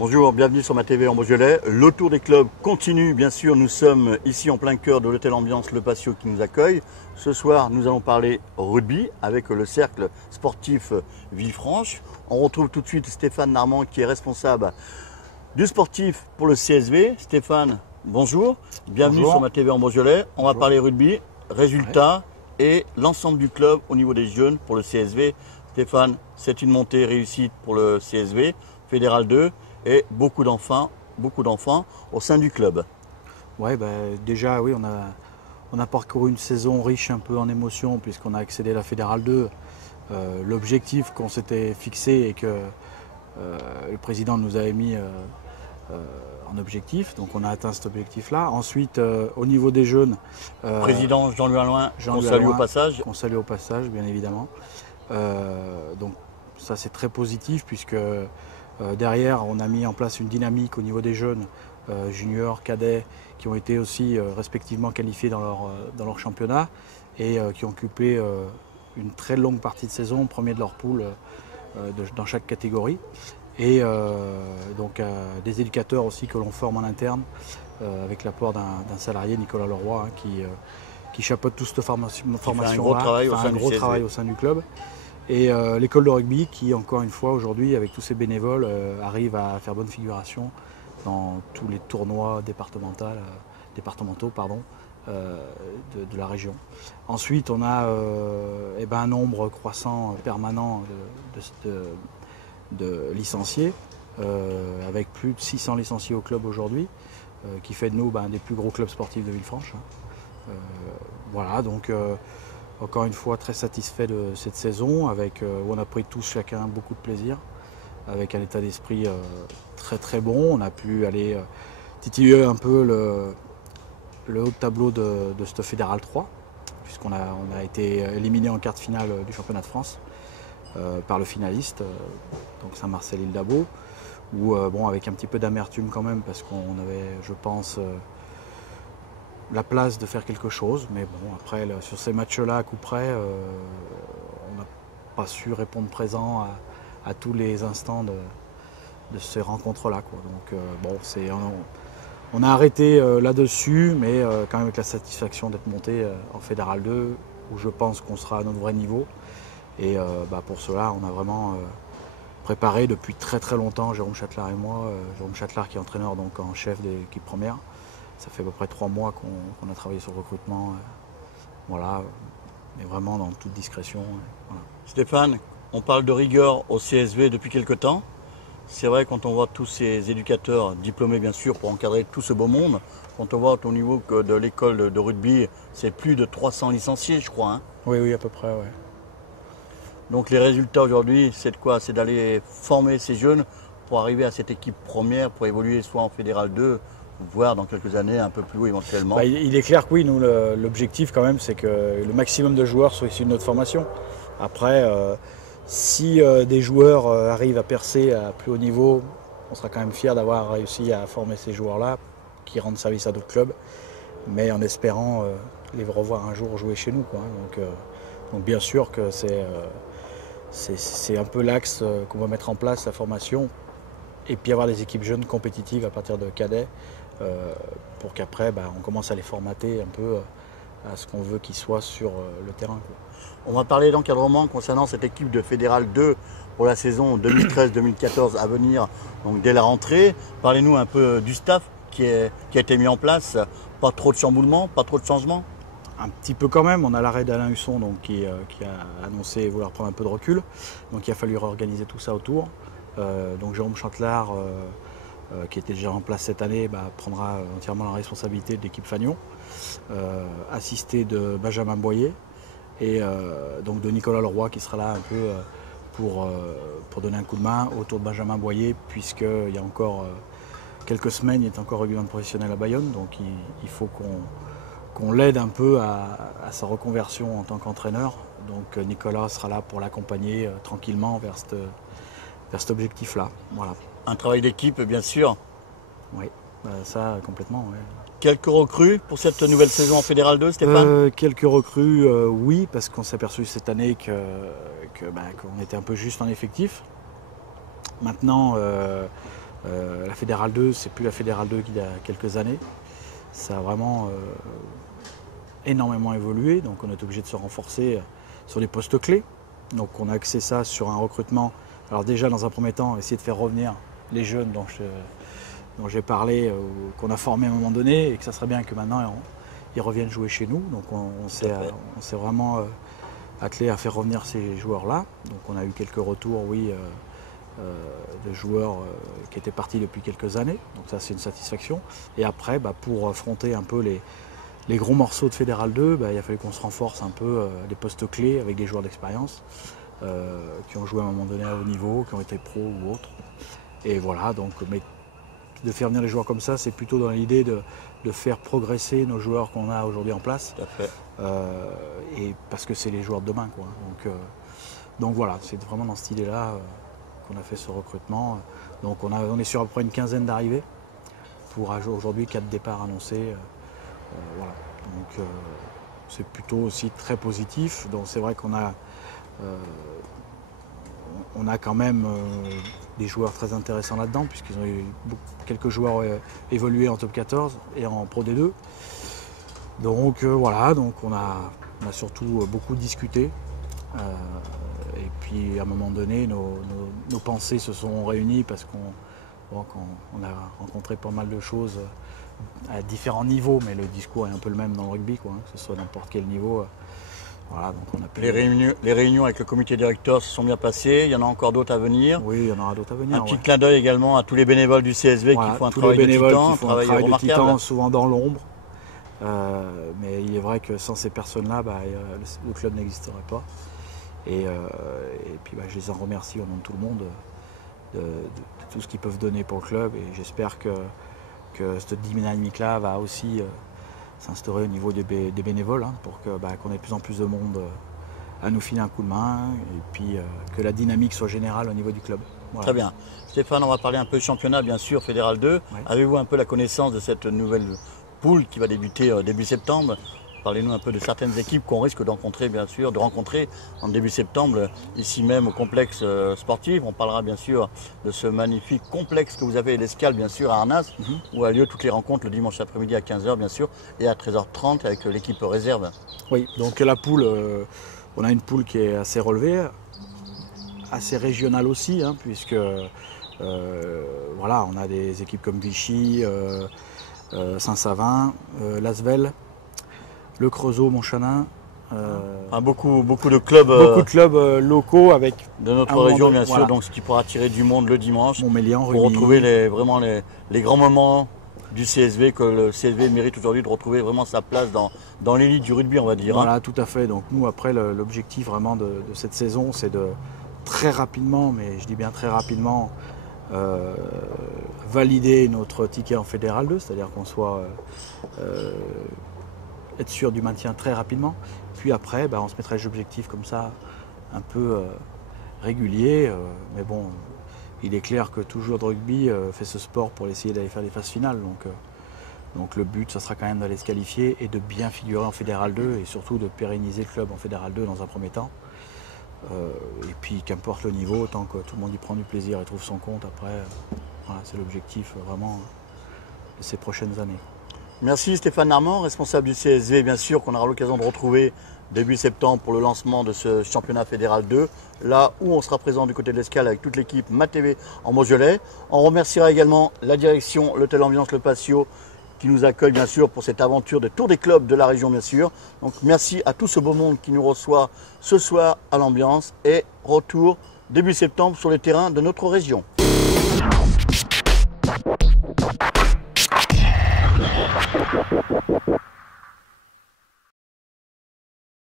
Bonjour, bienvenue sur ma TV en Beaujolais. Le tour des clubs continue, bien sûr. Nous sommes ici en plein cœur de l'hôtel Ambiance Le Patio qui nous accueille. Ce soir, nous allons parler rugby avec le cercle sportif Villefranche. On retrouve tout de suite Stéphane Narmand qui est responsable du sportif pour le CSV. Stéphane, bonjour. Bienvenue sur ma TV en Beaujolais. On va parler rugby, résultats et l'ensemble du club au niveau des jeunes pour le CSV. Stéphane, c'est une montée réussite pour le CSV, Fédéral 2. Et beaucoup d'enfants au sein du club. Ouais, déjà, oui, on a parcouru une saison riche un peu en émotions puisqu'on a accédé à la Fédérale 2. L'objectif qu'on s'était fixé et que le président nous avait mis en objectif. Donc on a atteint cet objectif-là. Ensuite, au niveau des jeunes... Président Jean-Louis Allouin, qu'on salue au passage. Qu'on salue au passage, bien évidemment. Donc ça, c'est très positif puisque... derrière, on a mis en place une dynamique au niveau des jeunes, juniors, cadets, qui ont été aussi respectivement qualifiés dans leur championnat et qui ont occupé une très longue partie de saison, premier de leur poule dans chaque catégorie. Et donc des éducateurs aussi que l'on forme en interne, avec l'apport d'un salarié, Nicolas Leroy, qui chapeaute toute cette formation-là, un gros travail au sein du club. Et l'école de rugby qui, encore une fois, aujourd'hui, avec tous ses bénévoles, arrive à faire bonne figuration dans tous les tournois départementaux de la région. Ensuite, on a un nombre croissant permanent de licenciés, avec plus de 600 licenciés au club aujourd'hui, qui fait de nous un des plus gros clubs sportifs de Villefranche. Voilà, donc... encore une fois, très satisfait de cette saison, où on a pris tous chacun beaucoup de plaisir, avec un état d'esprit très très bon. On a pu aller titiller un peu le haut de tableau de cette Fédéral 3, puisqu'on a été éliminé en quart de finale du championnat de France par le finaliste, donc Saint-Marcel-Île-d'Abo, où avec un petit peu d'amertume quand même, parce qu'on avait, je pense, la place de faire quelque chose, mais bon, après, sur ces matchs-là, à coup près, on n'a pas su répondre présent à tous les instants de ces rencontres-là. Donc, on a arrêté là-dessus, mais quand même avec la satisfaction d'être monté en Fédéral 2, où je pense qu'on sera à notre vrai niveau. Et pour cela, on a vraiment préparé depuis très très longtemps, Jérôme Châtelard et moi, Jérôme Châtelard qui est entraîneur donc en chef de l'équipe première. Ça fait à peu près 3 mois qu'on a travaillé sur le recrutement, mais vraiment dans toute discrétion. Voilà. Stéphane, on parle de rigueur au CSV depuis quelque temps. C'est vrai quand on voit tous ces éducateurs diplômés bien sûr pour encadrer tout ce beau monde, quand on voit au niveau de l'école de rugby, c'est plus de 300 licenciés je crois. Hein. Oui, à peu près, ouais. Donc les résultats aujourd'hui, c'est de quoi? C'est d'aller former ces jeunes pour arriver à cette équipe première, pour évoluer soit en Fédéral 2, voire dans quelques années un peu plus haut éventuellement. Il est clair que oui, nous l'objectif quand même c'est que le maximum de joueurs soient issus de notre formation. Après, si des joueurs arrivent à percer à plus haut niveau, on sera quand même fiers d'avoir réussi à former ces joueurs-là qui rendent service à d'autres clubs, mais en espérant les revoir un jour jouer chez nous, quoi. Donc bien sûr que c'est un peu l'axe qu'on va mettre en place, la formation, et puis avoir des équipes jeunes compétitives à partir de cadets, pour qu'après on commence à les formater un peu à ce qu'on veut qu'ils soient sur le terrain, quoi. On va parler d'encadrement concernant cette équipe de Fédéral 2 pour la saison 2013-2014 à venir, donc dès la rentrée. Parlez-nous un peu du staff qui a été mis en place. Pas trop de chamboulements, pas trop de changements? Un petit peu quand même. On a l'arrêt d'Alain Husson donc, qui a annoncé vouloir prendre un peu de recul. Donc il a fallu réorganiser tout ça autour. Donc Jérôme Châtelard, qui était déjà en place cette année, prendra entièrement la responsabilité de l'équipe Fagnon, assisté de Benjamin Boyer et donc de Nicolas Leroy qui sera là un peu pour donner un coup de main autour de Benjamin Boyer, puisqu'il y a encore quelques semaines il est encore régulièrement professionnel à Bayonne, donc il faut qu'on l'aide un peu à sa reconversion en tant qu'entraîneur. Donc Nicolas sera là pour l'accompagner tranquillement vers cet objectif-là. Voilà. Un travail d'équipe, bien sûr. Oui, ça complètement. Ouais. Quelques recrues pour cette nouvelle saison en Fédéral 2, Stéphane? Quelques recrues, oui, parce qu'on s'est aperçu cette année qu'on était un peu juste en effectif. Maintenant, La Fédérale 2, c'est plus la Fédérale 2 qu'il y a quelques années. Ça a vraiment énormément évolué, donc on est obligé de se renforcer sur les postes clés. Donc on a axé ça sur un recrutement. Alors déjà dans un premier temps, essayer de faire revenir les jeunes dont j'ai parlé, qu'on a formés à un moment donné, et que ça serait bien que maintenant ils reviennent jouer chez nous. Donc on s'est vraiment attelé à faire revenir ces joueurs-là. Donc on a eu quelques retours, oui, de joueurs qui étaient partis depuis quelques années. Donc ça c'est une satisfaction. Et après, pour affronter un peu les gros morceaux de Fédéral 2, il a fallu qu'on se renforce un peu les postes clés avec des joueurs d'expérience qui ont joué à un moment donné à haut niveau, qui ont été pros ou autres. Et voilà, donc mais de faire venir les joueurs comme ça, c'est plutôt dans l'idée de faire progresser nos joueurs qu'on a aujourd'hui en place. Tout à fait. Et parce que c'est les joueurs de demain, quoi. Donc voilà, c'est vraiment dans cette idée-là qu'on a fait ce recrutement. Donc on est sur à peu près une quinzaine d'arrivées pour aujourd'hui 4 départs annoncés. Voilà. Donc c'est plutôt aussi très positif. Donc c'est vrai qu'on a quand même des joueurs très intéressants là-dedans, puisqu'ils ont eu quelques joueurs évolués en top 14 et en Pro D2. Donc voilà, donc on a surtout beaucoup discuté. Et puis à un moment donné, nos pensées se sont réunies parce qu'on a rencontré pas mal de choses à différents niveaux, mais le discours est un peu le même dans le rugby, quoi, que ce soit n'importe quel niveau. Voilà, donc on a pu... Les réunions avec le comité directeur se sont bien passées, il y en a encore d'autres à venir. Oui, il y en aura d'autres à venir. Un petit clin d'œil également à tous les bénévoles du CSV qui font un travail de titan, un titan, souvent dans l'ombre. Mais il est vrai que sans ces personnes-là, le club n'existerait pas. Et puis je les en remercie au nom de tout le monde de tout ce qu'ils peuvent donner pour le club. Et j'espère que cette dynamique-là va aussi s'instaurer au niveau des bénévoles, pour qu'on ait de plus en plus de monde à nous filer un coup de main, et puis que la dynamique soit générale au niveau du club. Voilà. Très bien. Stéphane, on va parler un peu championnat, bien sûr, Fédéral 2. Oui. Avez-vous un peu la connaissance de cette nouvelle poule qui va débuter début septembre? Parlez-nous un peu de certaines équipes qu'on risque de rencontrer en début septembre, ici même au complexe sportif. On parlera bien sûr de ce magnifique complexe que vous avez, l'Escale, bien sûr, à Arnas, où a lieu toutes les rencontres le dimanche après-midi à 15h, bien sûr, et à 13h30 avec l'équipe réserve. Oui, donc la poule, on a une poule qui est assez relevée, assez régionale aussi, puisque voilà, on a des équipes comme Vichy, Saint-Savin, Lasvel, le Creusot, Montchanin. Beaucoup de clubs. Beaucoup de clubs locaux avec. De notre région, bien sûr, donc ce qui pourra attirer du monde le dimanche. Montmélian, pour retrouver vraiment les grands moments du CSV, que le CSV mérite aujourd'hui de retrouver vraiment sa place dans l'élite du rugby, on va dire. Voilà, tout à fait. Donc nous, après, l'objectif vraiment de cette saison, c'est de très rapidement, mais je dis bien très rapidement, valider notre ticket en Fédéral 2, c'est-à-dire qu'on soit être sûr du maintien très rapidement. Puis après, on se mettrait des objectifs comme ça, un peu réguliers. Mais bon, il est clair que tout joueur de rugby fait ce sport pour essayer d'aller faire des phases finales. Donc le but, ça sera quand même d'aller se qualifier et de bien figurer en Fédéral 2 et surtout de pérenniser le club en Fédéral 2 dans un premier temps. Et puis qu'importe le niveau, tant que tout le monde y prend du plaisir et trouve son compte, après, voilà, c'est l'objectif vraiment de ces prochaines années. Merci Stéphane Armand, responsable du CSV, bien sûr, qu'on aura l'occasion de retrouver début septembre pour le lancement de ce championnat Fédéral 2, là où on sera présent du côté de l'Escale avec toute l'équipe MATV en Beaujolais. On remerciera également la direction, l'hôtel Ambiance Le Patio, qui nous accueille bien sûr pour cette aventure de tour des clubs de la région, bien sûr. Donc merci à tout ce beau monde qui nous reçoit ce soir à l'Ambiance, et retour début septembre sur les terrains de notre région.